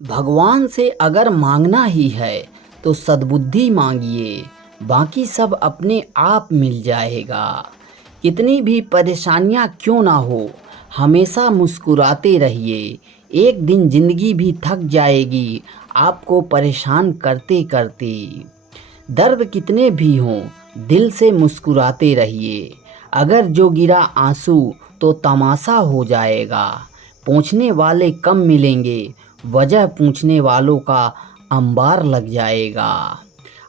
भगवान से अगर मांगना ही है तो सद्बुद्धि मांगिए, बाकी सब अपने आप मिल जाएगा। कितनी भी परेशानियां क्यों ना हो, हमेशा मुस्कुराते रहिए। एक दिन जिंदगी भी थक जाएगी आपको परेशान करते करते। दर्द कितने भी हों, दिल से मुस्कुराते रहिए। अगर जो गिरा आंसू तो तमाशा हो जाएगा। पूछने वाले कम मिलेंगे, वजह पूछने वालों का अंबार लग जाएगा।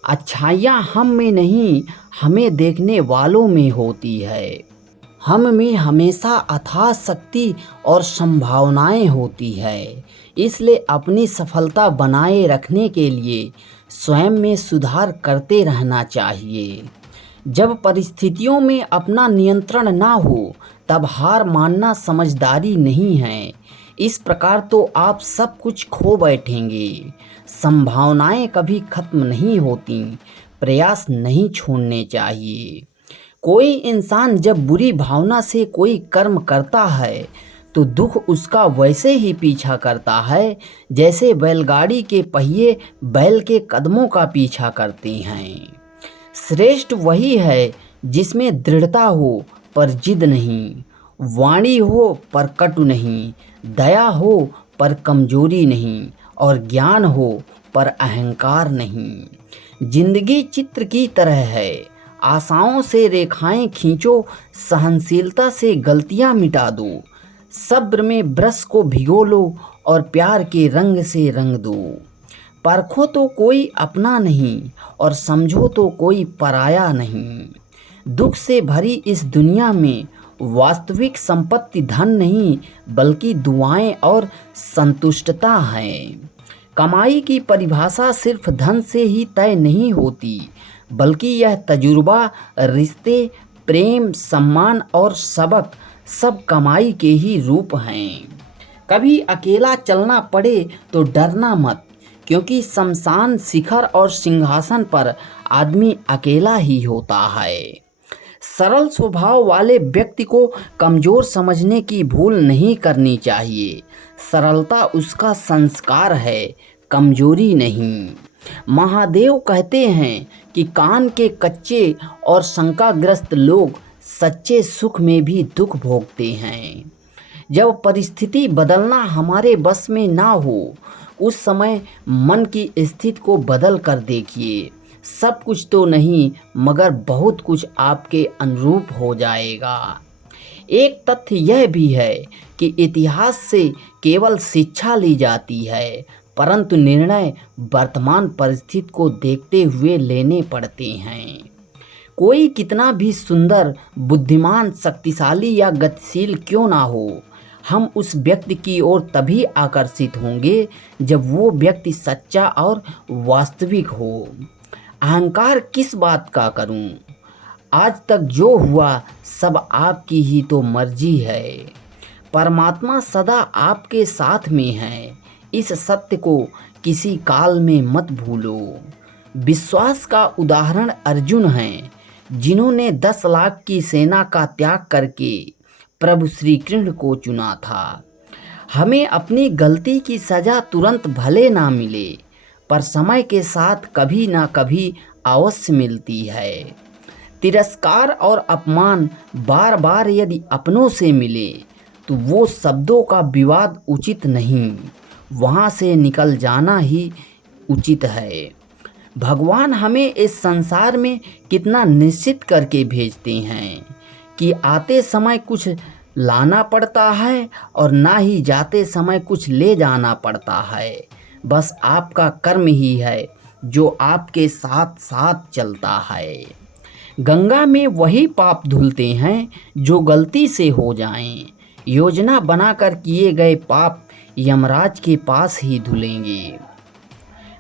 अच्छाइयाँ हम में नहीं, हमें देखने वालों में होती है। हम में हमेशा अथाह शक्ति और संभावनाएं होती है। इसलिए अपनी सफलता बनाए रखने के लिए स्वयं में सुधार करते रहना चाहिए। जब परिस्थितियों में अपना नियंत्रण ना हो, तब हार मानना समझदारी नहीं है। इस प्रकार तो आप सब कुछ खो बैठेंगे। संभावनाएं कभी खत्म नहीं होती, प्रयास नहीं छोड़ने चाहिए। कोई इंसान जब बुरी भावना से कोई कर्म करता है तो दुख उसका वैसे ही पीछा करता है जैसे बैलगाड़ी के पहिए बैल के कदमों का पीछा करते हैं। श्रेष्ठ वही है जिसमें दृढ़ता हो पर जिद नहीं, वाणी हो पर कटु नहीं, दया हो पर कमजोरी नहीं और ज्ञान हो पर अहंकार नहीं। जिंदगी चित्र की तरह है, आशाओं से रेखाएं खींचो, सहनशीलता से गलतियां मिटा दो। सब्र में ब्रश को भिगो लो और प्यार के रंग से रंग दो। परखो तो कोई अपना नहीं और समझो तो कोई पराया नहीं। दुख से भरी इस दुनिया में वास्तविक संपत्ति धन नहीं, बल्कि दुआएं और संतुष्टता है। कमाई की परिभाषा सिर्फ धन से ही तय नहीं होती, बल्कि यह तजुर्बा, रिश्ते, प्रेम, सम्मान और सबक सब कमाई के ही रूप हैं। कभी अकेला चलना पड़े तो डरना मत, क्योंकि शमशान, शिखर और सिंहासन पर आदमी अकेला ही होता है। सरल स्वभाव वाले व्यक्ति को कमजोर समझने की भूल नहीं करनी चाहिए। सरलता उसका संस्कार है, कमजोरी नहीं। महादेव कहते हैं कि कान के कच्चे और शंकाग्रस्त लोग सच्चे सुख में भी दुख भोगते हैं। जब परिस्थिति बदलना हमारे बस में ना हो, उस समय मन की स्थिति को बदल कर देखिए। सब कुछ तो नहीं, मगर बहुत कुछ आपके अनुरूप हो जाएगा। एक तथ्य यह भी है कि इतिहास से केवल शिक्षा ली जाती है, परंतु निर्णय वर्तमान परिस्थिति को देखते हुए लेने पड़ते हैं। कोई कितना भी सुंदर, बुद्धिमान, शक्तिशाली या गतिशील क्यों ना हो, हम उस व्यक्ति की ओर तभी आकर्षित होंगे जब वो व्यक्ति सच्चा और वास्तविक हो। अहंकार किस बात का करूं? आज तक जो हुआ सब आपकी ही तो मर्जी है। परमात्मा सदा आपके साथ में है, इस सत्य को किसी काल में मत भूलो। विश्वास का उदाहरण अर्जुन हैं, जिन्होंने 10 लाख की सेना का त्याग करके प्रभु श्री कृष्ण को चुना था। हमें अपनी गलती की सजा तुरंत भले ना मिले, पर समय के साथ कभी ना कभी अवश्य मिलती है। तिरस्कार और अपमान बार बार यदि अपनों से मिले तो वो शब्दों का विवाद उचित नहीं, वहाँ से निकल जाना ही उचित है। भगवान हमें इस संसार में कितना निश्चित करके भेजते हैं कि आते समय कुछ लाना पड़ता है और ना ही जाते समय कुछ ले जाना पड़ता है। बस आपका कर्म ही है जो आपके साथ साथ चलता है। गंगा में वही पाप धुलते हैं जो गलती से हो जाएं। योजना बनाकर किए गए पाप यमराज के पास ही धुलेंगे।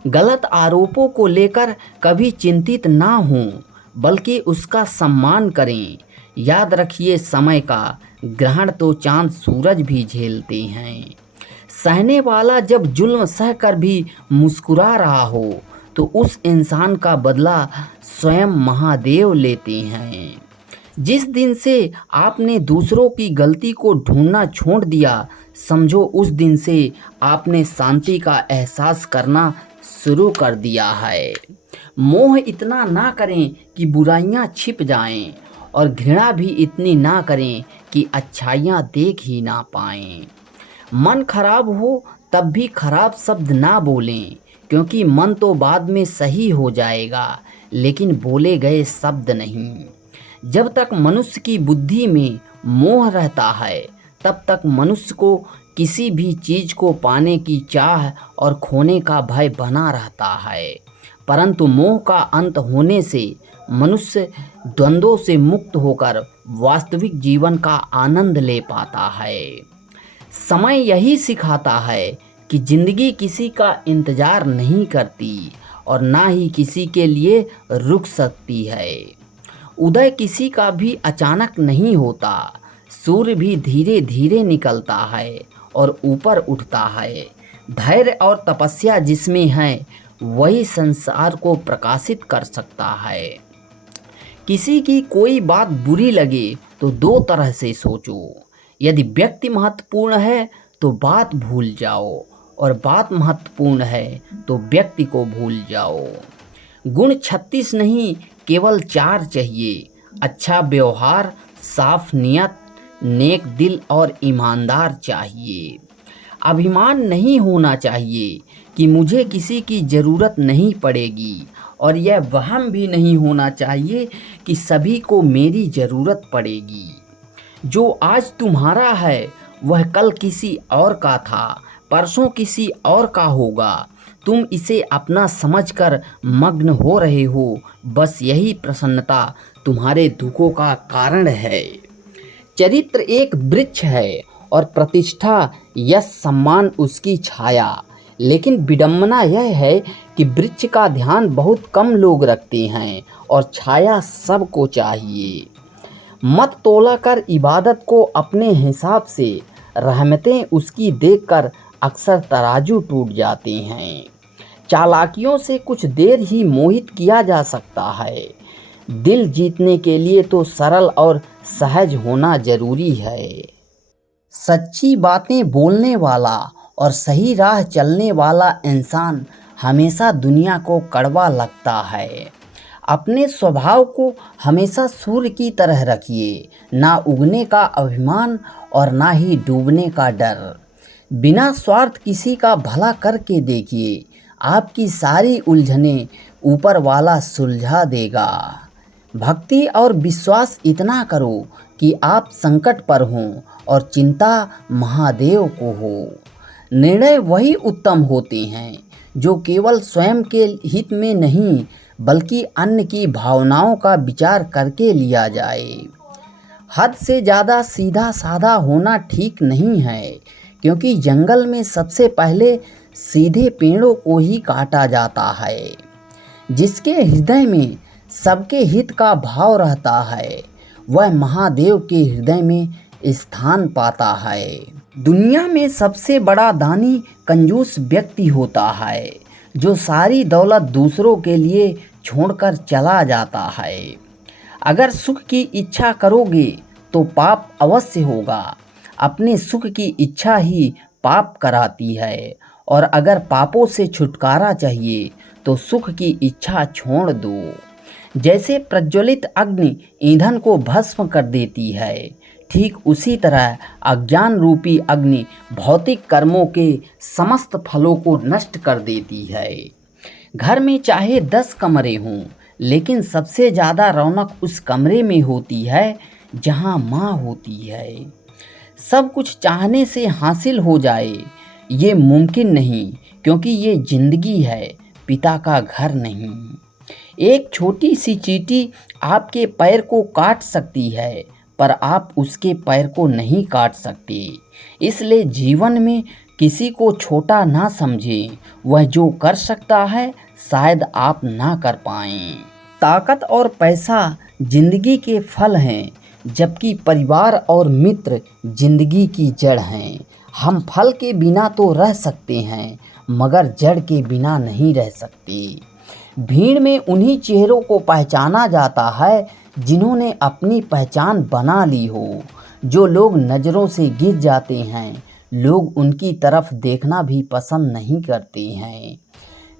गलत आरोपों को लेकर कभी चिंतित ना हों, बल्कि उसका सम्मान करें। याद रखिए, समय का ग्रहण तो चांद सूरज भी झेलते हैं। सहने वाला जब जुल्म सहकर भी मुस्कुरा रहा हो तो उस इंसान का बदला स्वयं महादेव लेते हैं। जिस दिन से आपने दूसरों की गलती को ढूंढना छोड़ दिया, समझो उस दिन से आपने शांति का एहसास करना शुरू कर दिया है। मोह इतना ना करें कि बुराइयां छिप जाएं, और घृणा भी इतनी ना करें कि अच्छाइयां देख ही ना पाएं। मन खराब हो तब भी खराब शब्द ना बोलें, क्योंकि मन तो बाद में सही हो जाएगा, लेकिन बोले गए शब्द नहीं। जब तक मनुष्य की बुद्धि में मोह रहता है, तब तक मनुष्य को किसी भी चीज को पाने की चाह और खोने का भय बना रहता है। परंतु मोह का अंत होने से मनुष्य द्वंद्वों से मुक्त होकर वास्तविक जीवन का आनंद ले पाता है। समय यही सिखाता है कि जिंदगी किसी का इंतजार नहीं करती और ना ही किसी के लिए रुक सकती है। उदय किसी का भी अचानक नहीं होता। सूर्य भी धीरे धीरे निकलता है और ऊपर उठता है। धैर्य और तपस्या जिसमें है, वही संसार को प्रकाशित कर सकता है। किसी की कोई बात बुरी लगे तो दो तरह से सोचो। यदि व्यक्ति महत्वपूर्ण है तो बात भूल जाओ, और बात महत्वपूर्ण है तो व्यक्ति को भूल जाओ। गुण 36 नहीं, केवल 4 चाहिए। अच्छा व्यवहार, साफ नियत, नेक दिल और ईमानदार चाहिए। अभिमान नहीं होना चाहिए कि मुझे किसी की ज़रूरत नहीं पड़ेगी, और यह वहम भी नहीं होना चाहिए कि सभी को मेरी ज़रूरत पड़ेगी। जो आज तुम्हारा है वह कल किसी और का था, परसों किसी और का होगा। तुम इसे अपना समझकर मग्न हो रहे हो, बस यही प्रसन्नता तुम्हारे दुखों का कारण है। चरित्र एक वृक्ष है और प्रतिष्ठा, यश, सम्मान उसकी छाया। लेकिन विडंबना यह है कि वृक्ष का ध्यान बहुत कम लोग रखते हैं और छाया सबको चाहिए। मत तोला कर इबादत को अपने हिसाब से, रहमतें उसकी देखकर अक्सर तराजू टूट जाते हैं। चालाकियों से कुछ देर ही मोहित किया जा सकता है। दिल जीतने के लिए तो सरल और सहज होना जरूरी है। सच्ची बातें बोलने वाला और सही राह चलने वाला इंसान हमेशा दुनिया को कड़वा लगता है। अपने स्वभाव को हमेशा सूर्य की तरह रखिए, ना उगने का अभिमान और ना ही डूबने का डर। बिना स्वार्थ किसी का भला करके देखिए, आपकी सारी उलझनें ऊपर वाला सुलझा देगा। भक्ति और विश्वास इतना करो कि आप संकट पर हों और चिंता महादेव को हो। निर्णय वही उत्तम होते हैं जो केवल स्वयं के हित में नहीं, बल्कि अन्य की भावनाओं का विचार करके लिया जाए। हद से ज़्यादा सीधा साधा होना ठीक नहीं है, क्योंकि जंगल में सबसे पहले सीधे पेड़ों को ही काटा जाता है। जिसके हृदय में सबके हित का भाव रहता है, वह महादेव के हृदय में स्थान पाता है। दुनिया में सबसे बड़ा दानी कंजूस व्यक्ति होता है, जो सारी दौलत दूसरों के लिए छोड़कर चला जाता है। अगर सुख की इच्छा करोगे तो पाप अवश्य होगा। अपने सुख की इच्छा ही पाप कराती है, और अगर पापों से छुटकारा चाहिए तो सुख की इच्छा छोड़ दो। जैसे प्रज्वलित अग्नि ईंधन को भस्म कर देती है, ठीक उसी तरह अज्ञान रूपी अग्नि भौतिक कर्मों के समस्त फलों को नष्ट कर देती है। घर में चाहे 10 कमरे हों, लेकिन सबसे ज़्यादा रौनक उस कमरे में होती है जहाँ माँ होती है। सब कुछ चाहने से हासिल हो जाए, ये मुमकिन नहीं, क्योंकि ये जिंदगी है, पिता का घर नहीं। एक छोटी सी चींटी आपके पैर को काट सकती है, पर आप उसके पैर को नहीं काट सकते। इसलिए जीवन में किसी को छोटा ना समझें। वह जो कर सकता है शायद आप ना कर पाएं। ताकत और पैसा जिंदगी के फल हैं, जबकि परिवार और मित्र जिंदगी की जड़ हैं। हम फल के बिना तो रह सकते हैं, मगर जड़ के बिना नहीं रह सकते। भीड़ में उन्हीं चेहरों को पहचाना जाता है जिन्होंने अपनी पहचान बना ली हो। जो लोग नज़रों से गिर जाते हैं लोग उनकी तरफ देखना भी पसंद नहीं करते हैं।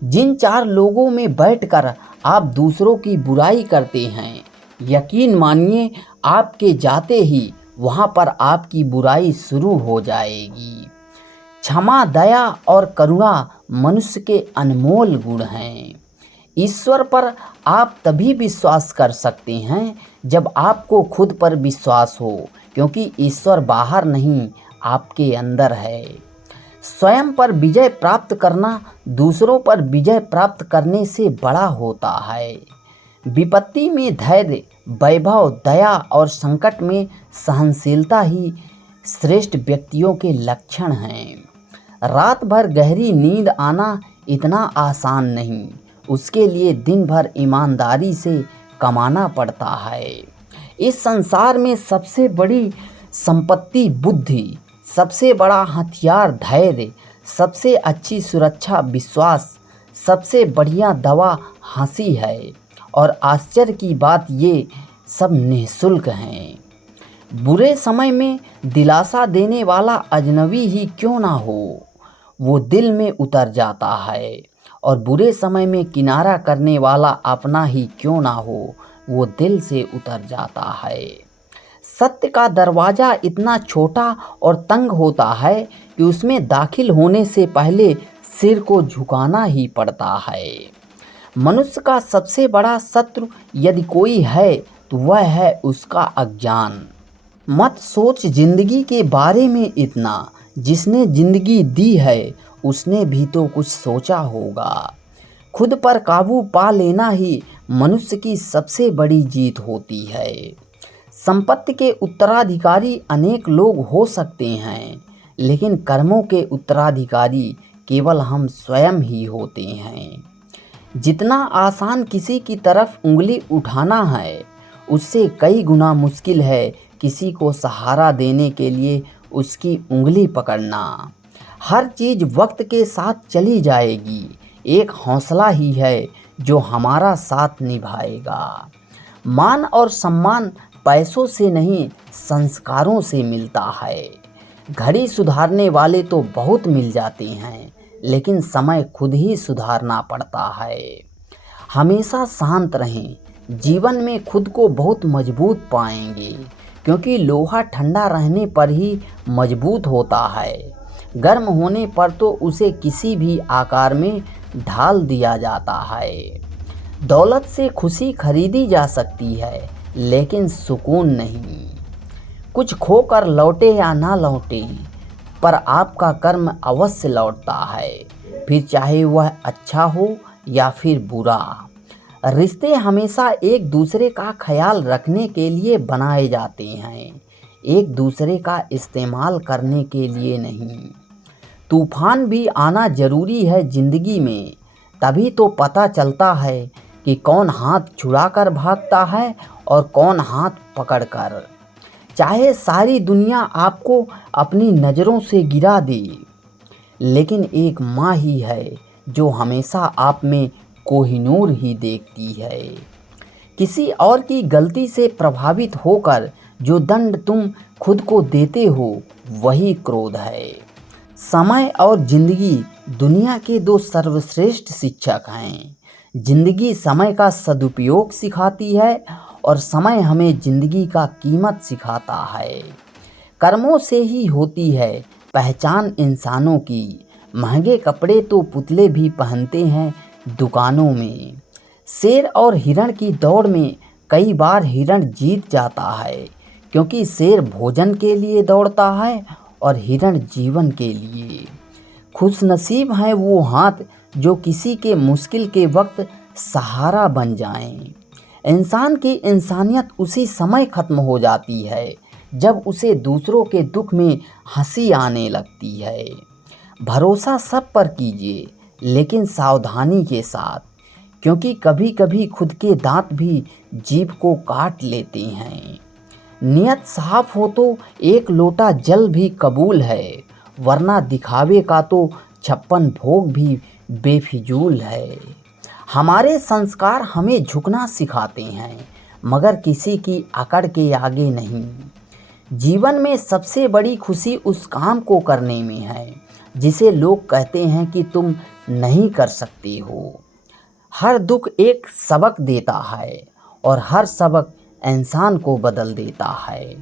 जिन 4 लोगों में बैठकर आप दूसरों की बुराई करते हैं, यकीन मानिए आपके जाते ही वहाँ पर आपकी बुराई शुरू हो जाएगी। क्षमा, दया और करुणा मनुष्य के अनमोल गुण हैं। ईश्वर पर आप तभी विश्वास कर सकते हैं जब आपको खुद पर विश्वास हो, क्योंकि ईश्वर बाहर नहीं, आपके अंदर है। स्वयं पर विजय प्राप्त करना दूसरों पर विजय प्राप्त करने से बड़ा होता है। विपत्ति में धैर्य, वैभव, दया और संकट में सहनशीलता ही श्रेष्ठ व्यक्तियों के लक्षण हैं। रात भर गहरी नींद आना इतना आसान नहीं, उसके लिए दिन भर ईमानदारी से कमाना पड़ता है। इस संसार में सबसे बड़ी संपत्ति बुद्धि, सबसे बड़ा हथियार धैर्य, सबसे अच्छी सुरक्षा विश्वास, सबसे बढ़िया दवा हंसी है। और आश्चर्य की बात ये सब निःशुल्क हैं। बुरे समय में दिलासा देने वाला अजनबी ही क्यों ना हो, वो दिल में उतर जाता है। और बुरे समय में किनारा करने वाला अपना ही क्यों ना हो, वो दिल से उतर जाता है। सत्य का दरवाज़ा इतना छोटा और तंग होता है कि उसमें दाखिल होने से पहले सिर को झुकाना ही पड़ता है। मनुष्य का सबसे बड़ा शत्रु यदि कोई है तो वह है उसका अज्ञान। मत सोच जिंदगी के बारे में इतना, जिसने जिंदगी दी है उसने भी तो कुछ सोचा होगा। खुद पर काबू पा लेना ही मनुष्य की सबसे बड़ी जीत होती है। संपत्ति के उत्तराधिकारी अनेक लोग हो सकते हैं, लेकिन कर्मों के उत्तराधिकारी केवल हम स्वयं ही होते हैं। जितना आसान किसी की तरफ उंगली उठाना है, उससे कई गुना मुश्किल है किसी को सहारा देने के लिए उसकी उंगली पकड़ना। हर चीज़ वक्त के साथ चली जाएगी, एक हौसला ही है जो हमारा साथ निभाएगा। मान और सम्मान पैसों से नहीं, संस्कारों से मिलता है। घड़ी सुधारने वाले तो बहुत मिल जाते हैं, लेकिन समय खुद ही सुधारना पड़ता है। हमेशा शांत रहें, जीवन में खुद को बहुत मजबूत पाएंगे, क्योंकि लोहा ठंडा रहने पर ही मजबूत होता है। गर्म होने पर तो उसे किसी भी आकार में ढाल दिया जाता है। दौलत से खुशी खरीदी जा सकती है, लेकिन सुकून नहीं। कुछ खोकर लौटे या ना लौटे, पर आपका कर्म अवश्य लौटता है, फिर चाहे वह अच्छा हो या फिर बुरा। रिश्ते हमेशा एक दूसरे का ख्याल रखने के लिए बनाए जाते हैं, एक दूसरे का इस्तेमाल करने के लिए नहीं। तूफान भी आना ज़रूरी है ज़िंदगी में, तभी तो पता चलता है कि कौन हाथ छुड़ाकर भागता है और कौन हाथ पकड़कर। चाहे सारी दुनिया आपको अपनी नज़रों से गिरा दे, लेकिन एक माँ ही है जो हमेशा आप में कोहिनूर ही देखती है। किसी और की गलती से प्रभावित होकर जो दंड तुम खुद को देते हो, वही क्रोध है। समय और जिंदगी दुनिया के 2 सर्वश्रेष्ठ शिक्षक हैं। जिंदगी समय का सदुपयोग सिखाती है और समय हमें जिंदगी का कीमत सिखाता है। कर्मों से ही होती है पहचान इंसानों की। महंगे कपड़े तो पुतले भी पहनते हैं दुकानों में। शेर और हिरण की दौड़ में कई बार हिरण जीत जाता है, क्योंकि शेर भोजन के लिए दौड़ता है और हिरण जीवन के लिए। खुशनसीब हैं वो हाथ जो किसी के मुश्किल के वक्त सहारा बन जाएं। इंसान की इंसानियत उसी समय खत्म हो जाती है जब उसे दूसरों के दुख में हंसी आने लगती है। भरोसा सब पर कीजिए, लेकिन सावधानी के साथ, क्योंकि कभी कभी खुद के दांत भी जीभ को काट लेते हैं। नियत साफ हो तो 1 लोटा जल भी कबूल है, वरना दिखावे का तो 56 भोग भी बेफिजूल है। हमारे संस्कार हमें झुकना सिखाते हैं, मगर किसी की अकड़ के आगे नहीं। जीवन में सबसे बड़ी खुशी उस काम को करने में है जिसे लोग कहते हैं कि तुम नहीं कर सकते हो। हर दुख एक सबक देता है और हर सबक इंसान को बदल देता है।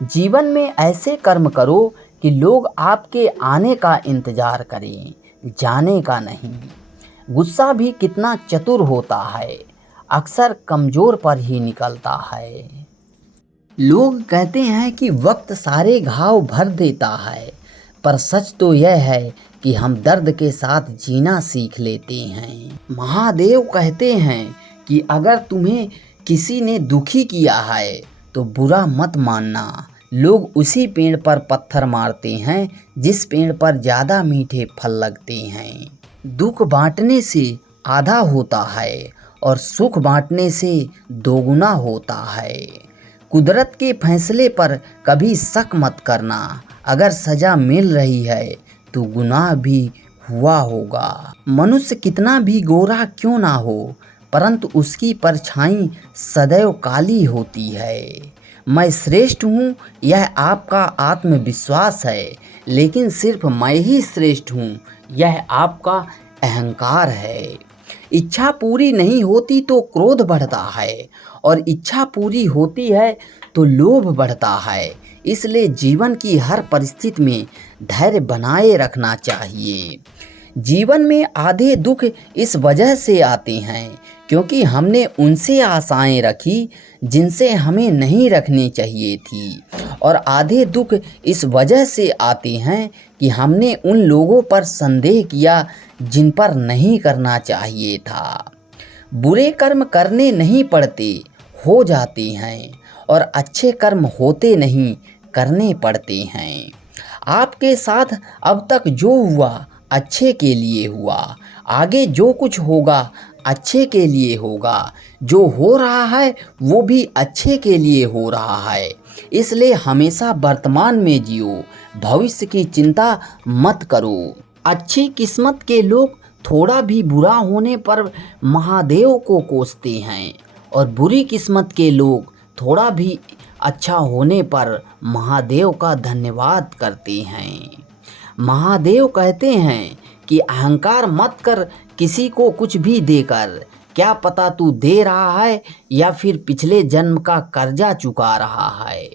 जीवन में ऐसे कर्म करो कि लोग आपके आने का इंतज़ार करें, जाने का नहीं। गुस्सा भी कितना चतुर होता है, अक्सर कमज़ोर पर ही निकलता है। लोग कहते हैं कि वक्त सारे घाव भर देता है, पर सच तो यह है कि हम दर्द के साथ जीना सीख लेते हैं। महादेव कहते हैं कि अगर तुम्हें किसी ने दुखी किया है तो बुरा मत मानना। लोग उसी पेड़ पर पत्थर मारते हैं जिस पेड़ पर ज़्यादा मीठे फल लगते हैं। दुख बांटने से आधा होता है और सुख बांटने से दोगुना होता है। कुदरत के फैसले पर कभी शक मत करना। अगर सज़ा मिल रही है तो गुनाह भी हुआ होगा। मनुष्य कितना भी गोरा क्यों ना हो, परंतु उसकी परछाई सदैव काली होती है। मैं श्रेष्ठ हूँ यह आपका आत्मविश्वास है, लेकिन सिर्फ मैं ही श्रेष्ठ हूँ यह आपका अहंकार है। इच्छा पूरी नहीं होती तो क्रोध बढ़ता है और इच्छा पूरी होती है तो लोभ बढ़ता है। इसलिए जीवन की हर परिस्थिति में धैर्य बनाए रखना चाहिए। जीवन में आधे दुख इस वजह से आते हैं क्योंकि हमने उनसे आशाएं रखी जिनसे हमें नहीं रखनी चाहिए थी, और आधे दुख इस वजह से आते हैं कि हमने उन लोगों पर संदेह किया जिन पर नहीं करना चाहिए था। बुरे कर्म करने नहीं पड़ते, हो जाते हैं, और अच्छे कर्म होते नहीं, करने पड़ते हैं। आपके साथ अब तक जो हुआ अच्छे के लिए हुआ, आगे जो कुछ होगा अच्छे के लिए होगा। जो हो रहा है वो भी अच्छे के लिए हो रहा है। इसलिए हमेशा वर्तमान में जियो, भविष्य की चिंता मत करो। अच्छी किस्मत के लोग थोड़ा भी बुरा होने पर महादेव को कोसते हैं और बुरी किस्मत के लोग थोड़ा भी अच्छा होने पर महादेव का धन्यवाद करते हैं। महादेव कहते हैं कि अहंकार मत कर किसी को कुछ भी देकर, क्या पता तू दे रहा है या फिर पिछले जन्म का कर्जा चुका रहा है।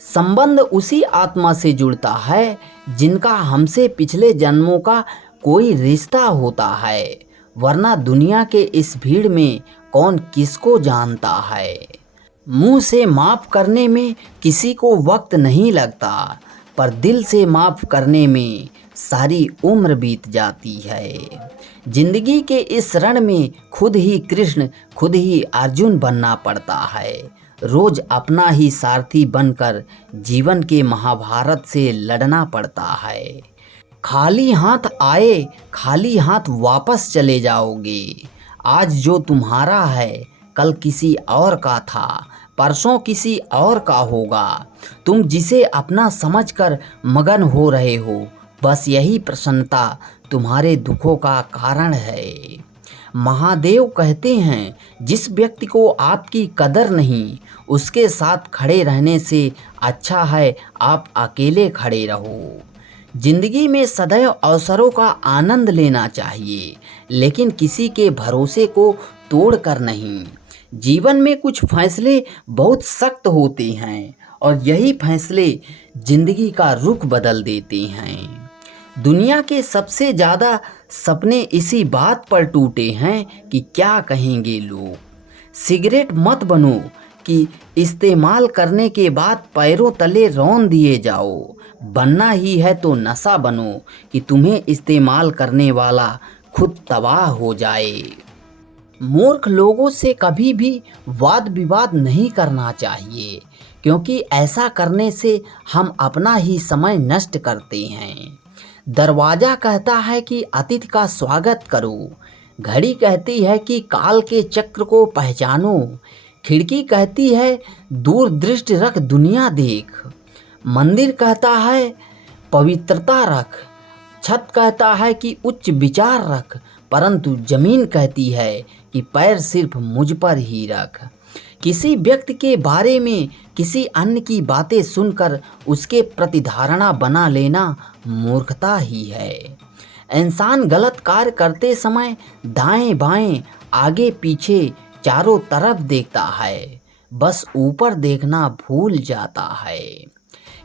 संबंध उसी आत्मा से जुड़ता है जिनका हमसे पिछले जन्मों का कोई रिश्ता होता है, वरना दुनिया के इस भीड़ में कौन किसको जानता है। मुंह से माफ़ करने में किसी को वक्त नहीं लगता, पर दिल से माफ़ करने में सारी उम्र बीत जाती है। जिंदगी के इस रण में खुद ही कृष्ण खुद ही अर्जुन बनना पड़ता है। रोज अपना ही सारथी बनकर जीवन के महाभारत से लड़ना पड़ता है। खाली हाथ आए खाली हाथ वापस चले जाओगे। आज जो तुम्हारा है कल किसी और का था, परसों किसी और का होगा। तुम जिसे अपना समझकर मगन हो रहे हो, बस यही प्रसन्नता तुम्हारे दुखों का कारण है। महादेव कहते हैं जिस व्यक्ति को आपकी कदर नहीं, उसके साथ खड़े रहने से अच्छा है आप अकेले खड़े रहो। जिंदगी में सदैव अवसरों का आनंद लेना चाहिए, लेकिन किसी के भरोसे को तोड़कर नहीं। जीवन में कुछ फैसले बहुत सख्त होते हैं और यही फैसले जिंदगी का रुख बदल देते हैं। दुनिया के सबसे ज़्यादा सपने इसी बात पर टूटे हैं कि क्या कहेंगे लोग। सिगरेट मत बनो कि इस्तेमाल करने के बाद पैरों तले रौंद दिए जाओ। बनना ही है तो नशा बनो कि तुम्हें इस्तेमाल करने वाला खुद तबाह हो जाए। मूर्ख लोगों से कभी भी वाद विवाद नहीं करना चाहिए, क्योंकि ऐसा करने से हम अपना ही समय नष्ट करते हैं। दरवाज़ा कहता है कि अतिथि का स्वागत करो, घड़ी कहती है कि काल के चक्र को पहचानो, खिड़की कहती है दूरदृष्टि रख दुनिया देख, मंदिर कहता है पवित्रता रख, छत कहता है कि उच्च विचार रख, परंतु जमीन कहती है कि पैर सिर्फ मुझ पर ही रख। किसी व्यक्ति के बारे में किसी अन्य की बातें सुनकर उसके प्रतिधारणा बना लेना मूर्खता ही है। इंसान गलत कार्य करते समय दाएं बाएं आगे पीछे चारों तरफ देखता है, बस ऊपर देखना भूल जाता है।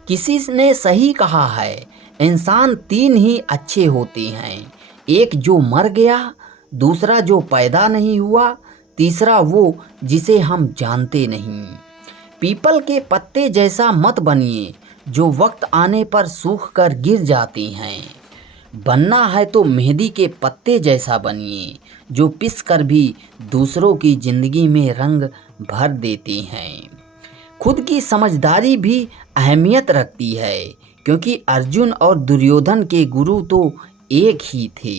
किसी ने सही कहा है, इंसान तीन ही अच्छे होते हैं, एक जो मर गया, दूसरा जो पैदा नहीं हुआ, तीसरा वो जिसे हम जानते नहीं। पीपल के पत्ते जैसा मत बनिए जो वक्त आने पर सूख कर गिर जाती हैं। बनना है तो मेहंदी के पत्ते जैसा बनिए जो पिस कर भी दूसरों की जिंदगी में रंग भर देते हैं। खुद की समझदारी भी अहमियत रखती है, क्योंकि अर्जुन और दुर्योधन के गुरु तो एक ही थे।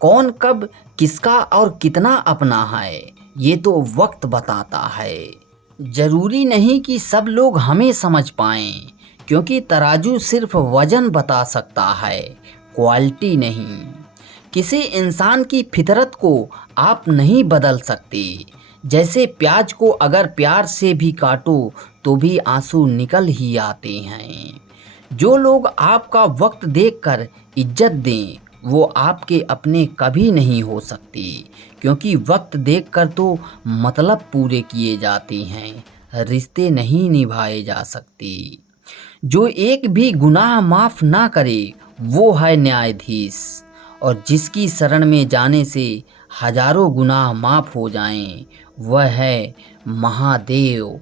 कौन कब किसका और कितना अपना है, ये तो वक्त बताता है। जरूरी नहीं कि सब लोग हमें समझ पाएं, क्योंकि तराजू सिर्फ वजन बता सकता है, क्वालिटी नहीं। किसी इंसान की फितरत को आप नहीं बदल सकते। जैसे प्याज को अगर प्यार से भी काटो तो भी आंसू निकल ही आते हैं। जो लोग आपका वक्त देखकर इज्जत दें वो आपके अपने कभी नहीं हो सकते, क्योंकि वक्त देखकर तो मतलब पूरे किए जाते हैं, रिश्ते नहीं निभाए जा सकते। जो एक भी गुनाह माफ़ ना करे वो है न्यायाधीश, और जिसकी शरण में जाने से हजारों गुनाह माफ़ हो जाएं वह है महादेव।